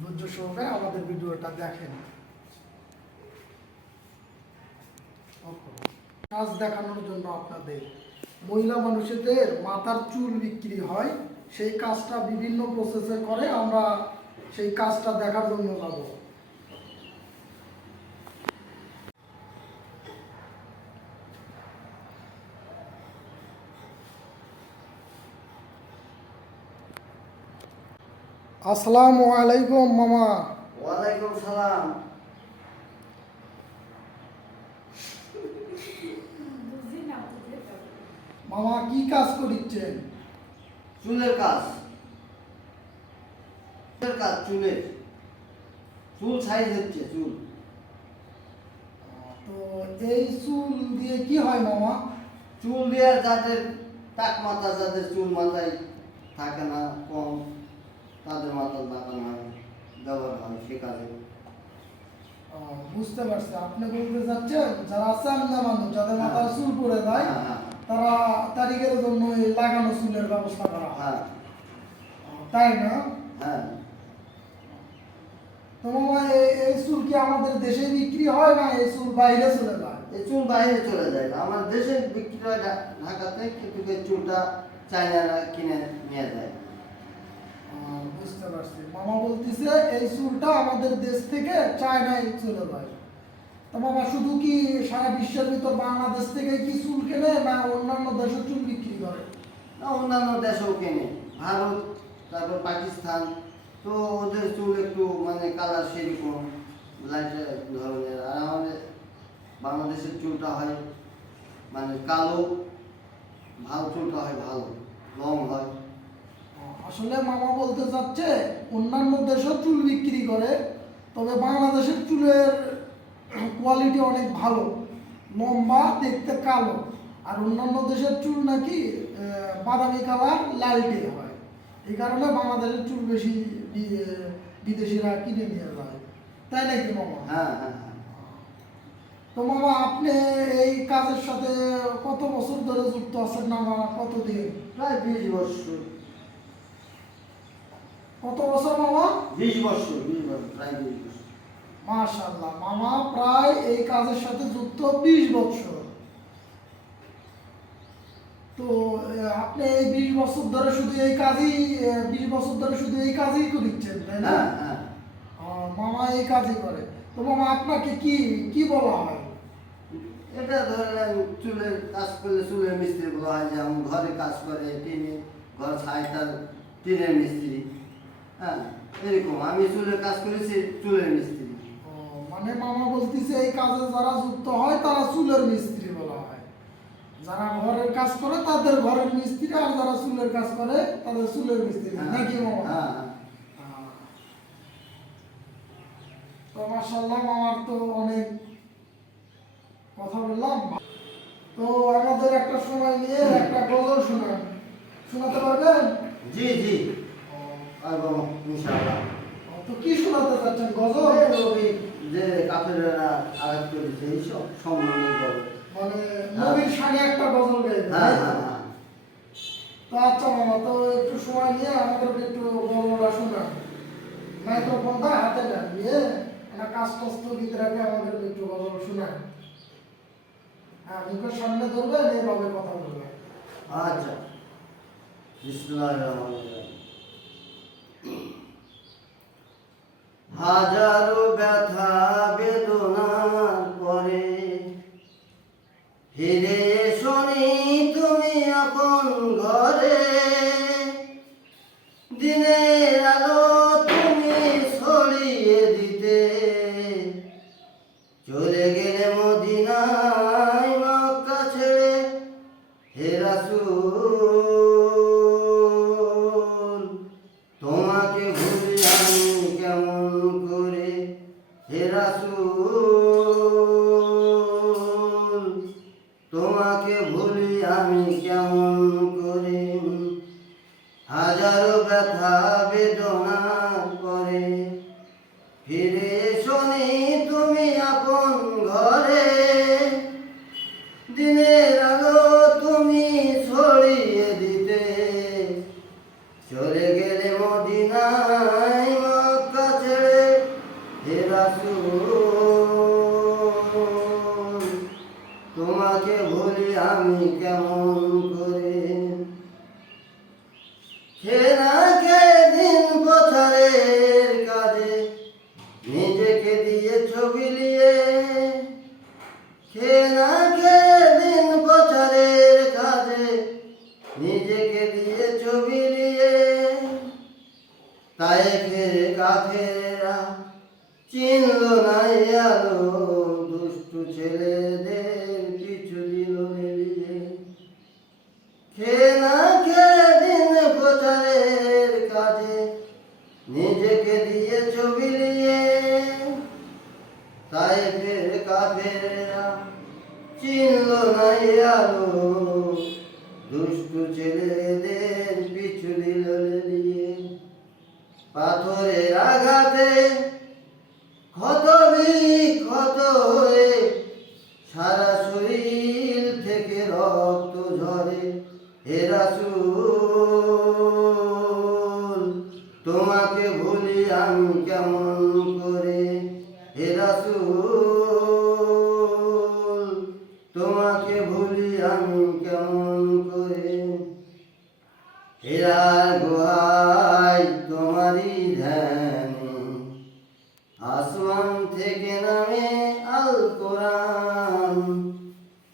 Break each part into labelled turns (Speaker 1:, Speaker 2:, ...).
Speaker 1: ধৈর্য সহকারে আমাদের ভিডিওটা দেখেন। কাজ দেখানোর জন্য আপনাদের। মহিলা মানুষদের মাথার চুল বিক্রি হয়, সেই কাজটা বিভিন্ন প্রসেসে করে, আমরা সেই কাজটা দেখার জন্য যাব। আসসালামু আলাইকুম মামা।
Speaker 2: ওয়ালাইকুম সালাম।
Speaker 1: মামা কি কাজ করিচ্ছেন?
Speaker 2: চুলের কাজ। চুলের কাজ চুলের চুল সাইজ হচ্ছে চুল।
Speaker 1: তো এই চুল দিয়ে কি হয় মামা?
Speaker 2: চুল দেওয়ার যাদের টাক মাথা যাদের চুল মাথায় থাকে না কম তাদের মাথা লাগানো হয় ব্যবহার হয় সে কাজে
Speaker 1: বুঝতে পারছি। আপনি বলতে চাচ্ছেন যারা চান্দা মানুষ যাদের মাথায় চুল পড়ে যায়
Speaker 2: হ্যাঁ, হ্যাঁ,
Speaker 1: তারা তারিখের জন্য লাগানো চুলের ব্যবস্থা করা হয়।
Speaker 2: হ্যাঁ।
Speaker 1: তাই না?
Speaker 2: হ্যাঁ।
Speaker 1: তো মামা এই চুল কি আমাদের দেশে বিক্রি হয় না এই চুল বাইরে চলে যায়?
Speaker 2: এই চুল বাইরে চলে যায় আমার দেশে বিক্রি হয় ঢাকাতে কিন্তু চুলটা চাইনারা কিনে নিয়ে যায়।
Speaker 1: বুঝতে পারছি। মামা বলতেছে, এই চুলটা আমাদের দেশ থেকে চায়নায় চলে যায়। তো মামা, শুধু কি সারা বিশ্বের ভিতর বাংলাদেশ থেকে কি চুল কেনে, না অন্যান্য দেশের চুল বিক্রি করে?
Speaker 2: না, অন্যান্য দেশেও কেনে। ভারত, তারপর পাকিস্তান, তো ওদের চুল একটু মানে কালার সেরকম লাইট ধরনের। আর আমাদের বাংলাদেশের চুলটা হয় মানে কালো, ভালো চুলটা হয় ভালো লং হয়।
Speaker 1: আসলে মামা বলতে চাচ্ছে অন্যান্য দেশেও চুল বিক্রি করে তবে বাংলাদেশের চুলের কোয়ালিটি অনেক ভালো। লম্বা দেখতে কালো। আর অন্যান্য দেশের চুল নাকি বাদামি কালার লালটে হয়। এই কারণে বাংলাদেশের চুল বেশি বিদেশিরা কিনে নিয়ে যায়। তাই নাকি মামা?
Speaker 2: হ্যাঁ হ্যাঁ হ্যাঁ।
Speaker 1: তো মামা আপনি এই কাজের সাথে কত বছর ধরে যুক্ত আছেন? না মামা কতদিন?
Speaker 2: প্রায় বিশ বছর।
Speaker 1: কত বছর মামা?
Speaker 2: বিশ বছর বিশ বছর প্রায় বিশ বছর।
Speaker 1: মাশাআল্লাহ মামা প্রায় এই কাজের সাথে যুক্ত বিশ বছর। তো আপনি এই বিশ বছর ধরে শুধু এই কাজই বিশ বছর ধরে শুধু এই কাজই করিচ্ছেন তাই না?
Speaker 2: হ্যাঁ হ্যাঁ।
Speaker 1: মামা এই কাজই করে। তো মামা আপনাকে কি কি বলা হয়?
Speaker 2: এটা ধরেন চুলের কাজ করলে চুলের মিস্ত্রি বলা হয় যেমন ঘরে কাজ করে টিনে ঘর ছাই তার টিনের মিস্ত্রি। হ্যাঁ এরকম। আমি চুলের কাজ করেছি চুলের মিস্ত্রি।
Speaker 1: মানে মামা বলতেছে এই কাজে যারা যুক্ত হয় তারা চুলের মিস্ত্রি বলা হয়। যারা ঘরের কাজ করে তাদের ঘরের মিস্ত্রি আর যারা চুলের কাজ করে তাদের চুলের মিস্ত্রি।
Speaker 2: হ্যাঁ,
Speaker 1: নাকি মামা?
Speaker 2: হ্যাঁ হ্যাঁ।
Speaker 1: তো মাসাল্লাহ মামার তো অনেক কথা বললাম। তো আমাদের একটা সময় নিয়ে একটা গজল শোনান। শোনাতে পারবেন?
Speaker 2: জি জি। পারব ইনশাআল্লাহ।
Speaker 1: তো কি শোনাতে চাচ্ছেন? গজল?
Speaker 2: ওই যে কাফেরেরা আঘাত করেছে এইসব
Speaker 1: মানে নবীর একটা গজল
Speaker 2: হ্যাঁ হ্যাঁ হ্যাঁ।
Speaker 1: তো আচ্ছা মামা তো একটু সময় নিয়ে আমাদের একটু গজলটা শোনান। মাইক্রোফোনটা হাতে নেন নিয়ে একটা কাজ টাজ স্থগিত রাখে আমাদের একটু গজল শোনান। হ্যাঁ মুখের সামনে ধরবেন এইভাবে কথা বলবেন।
Speaker 2: আচ্ছা। বিসমিল্লাহির রহমানির রহিম। হাজারো Hit. পাথরের আঘাতে, ক্ষত ক্ষত হয়ে সারা শরীর থেকে রক্ত ঝরে। হে তোমাকে ভুলি আমি কেমন করে? হে তোমাকে ভুলি আমি কেমন করে? হেরার গুহায় তোমারই ধ্যান। আসমান থেকে নামে আল কোরআন,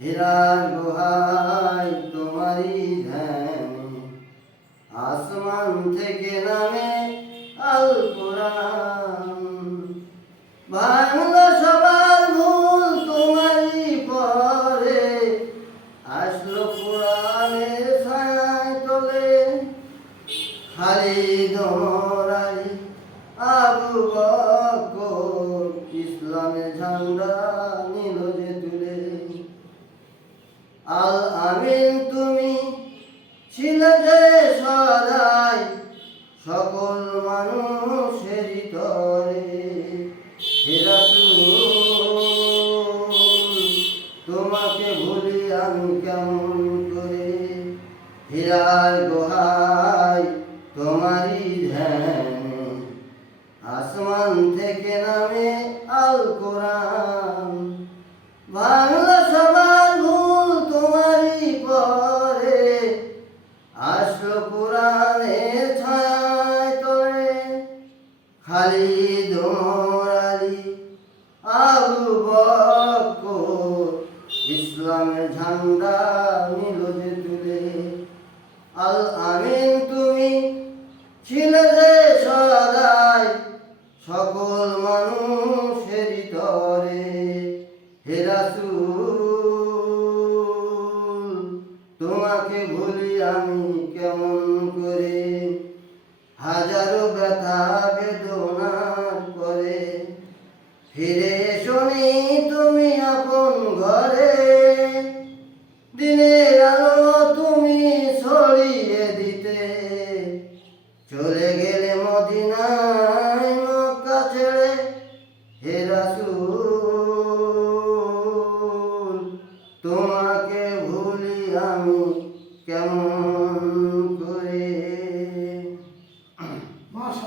Speaker 2: হেরার গুহায় তোমারই ধ্যান। আসমান থেকে নামে আল কোরআন, বাংলা ছিলে যে সদাই সকল মানুষেরই তরে হে তোমাকে ভুলি আমি কেমন করে? হীরার গোহাই তোমারই ধ্যান আসমান থেকে নামে আল কোরআন বাংলা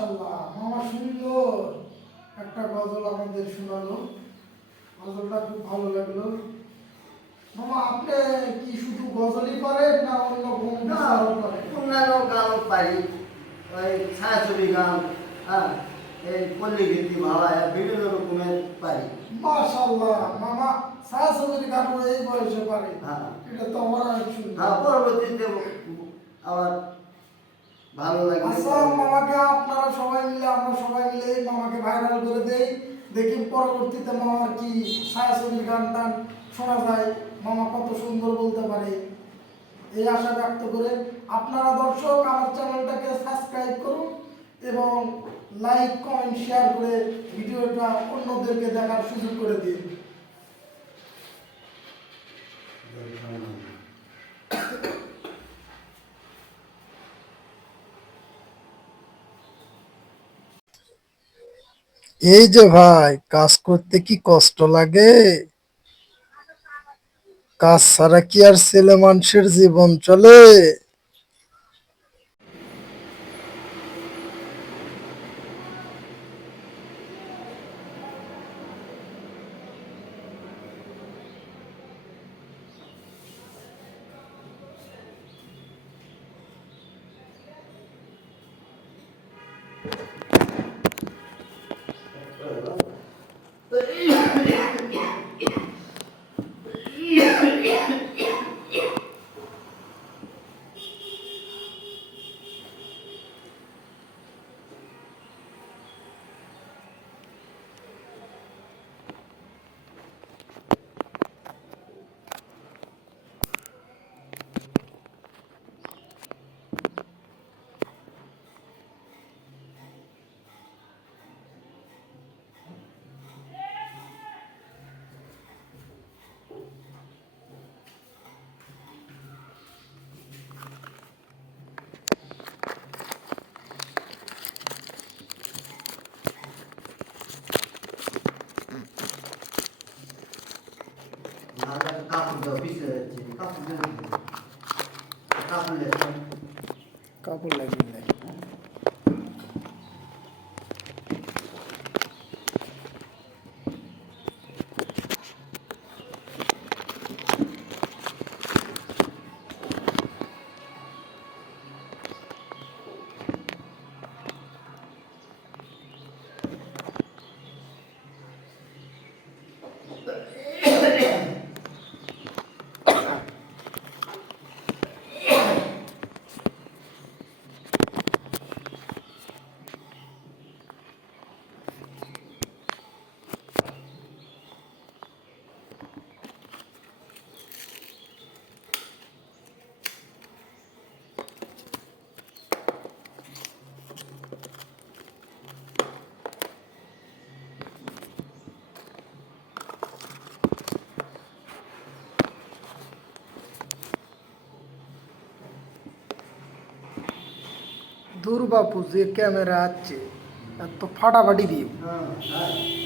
Speaker 1: মাশাল্লাহ মামা সুন্দর। একটা গজল আমাদের শোনালো। গজলটা খুব ভালো লাগল। মামা আপনি কি শুধু গজলই করেন না অন্য
Speaker 2: না, অন্যান্য গান পারি। ওই ছায়াছবি গান হ্যাঁ এই পল্লী গীতি ভাবা বিভিন্ন রকমের পারি।
Speaker 1: মাশাল্লাহ মামা সাহসের গান এই বয়সে পারে।
Speaker 2: হ্যাঁ।
Speaker 1: এটা তো আমার
Speaker 2: হ্যাঁ পরবর্তীতে আবার ভালো লাগে।
Speaker 1: আচ্ছা মামাকে, আপনারা সবাই মিলে, আমরা সবাই মিলে মামাকে ভাইরাল করে দেই। দেখি পরবর্তীতে মামার কি ছায়াছবির গান টান শোনা যায়। মামা কত সুন্দর বলতে পারে। এই আশা ব্যক্ত করে আপনারা দর্শক, আমার চ্যানেলটাকে সাবস্ক্রাইব করুন এবং লাইক কমেন্ট শেয়ার করে ভিডিওটা অন্যদেরকে দেখার সুযোগ করে দিন। এই যে ভাই, কাজ করতে কি কষ্ট লাগে? কাজ ছাড়া কি আর ছেলে মানুষের জীবন চলে?
Speaker 2: vorbit de capul de capul
Speaker 1: de capul de দূর বাপু যে ক্যামেরা আছে এত ফাটাফাটি দিও।
Speaker 2: হ্যাঁ হ্যাঁ।